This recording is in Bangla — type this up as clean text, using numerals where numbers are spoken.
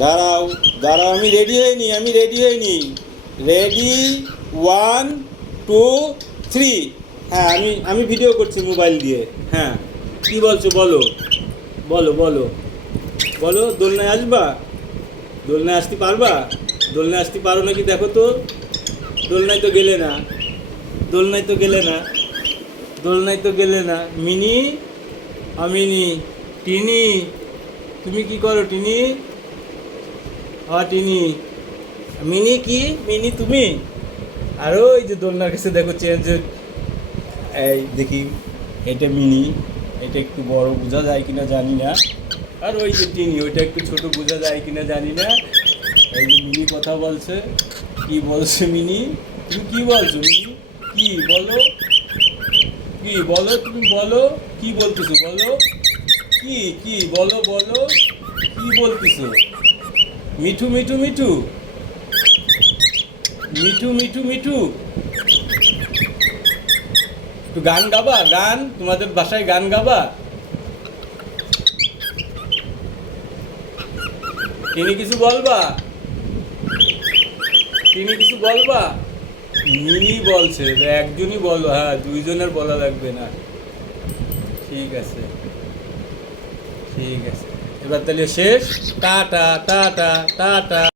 দাঁড়াও দাঁড়াও, আমি রেডি হইনি, রেডি, 1 2 3। হ্যাঁ, আমি ভিডিও করছি মোবাইল দিয়ে। হ্যাঁ, কি বলছো বলো, বলো বলো বলো। দোলনায় আসবা? দোলনায় আসতে পারবা? দোলনায় আসতে পারো নাকি দেখো তো। দোলনায় তো গেলে না, দোলনায় তো গেলে না, দোলনায় তো গেলে না। মিনি, অমিনি, টিনি, তুমি কি করো টিনি? টিনি, মিনি কি? মিনি তুমি? আর ওই যে দোলনার কাছে দেখো চেঞ্জ। এই দেখি, এটা মিনি, এটা একটু বড় বোঝা যায় কিনা জানি না। আর ওই যে টিনি, ওইটা একটু ছোট বোঝা যায় কিনা জানি না। এই যে মিনি কথা বলছে, কি বলছে মিনি? তুমি কি বলছো মিনি? কি বলো, কি বলো, তুমি বলো, কি বলতেছো বলো, কি কি বলো বলো, কি বলতেছো? মিঠু মিঠু মিঠু, মিঠু মিঠু মিঠু, একটু গান গাবা, গান তোমাদের বাসায় গান গাবা? তিনি কিছু বলবা? তিনি কিছু বলবা? মিনি বলছে যে একজনই বলো, হ্যাঁ দুইজনের বলা লাগবে না। ঠিক আছে, ঠিক আছে, এবার তাহলে শেষ। Tata tata tata.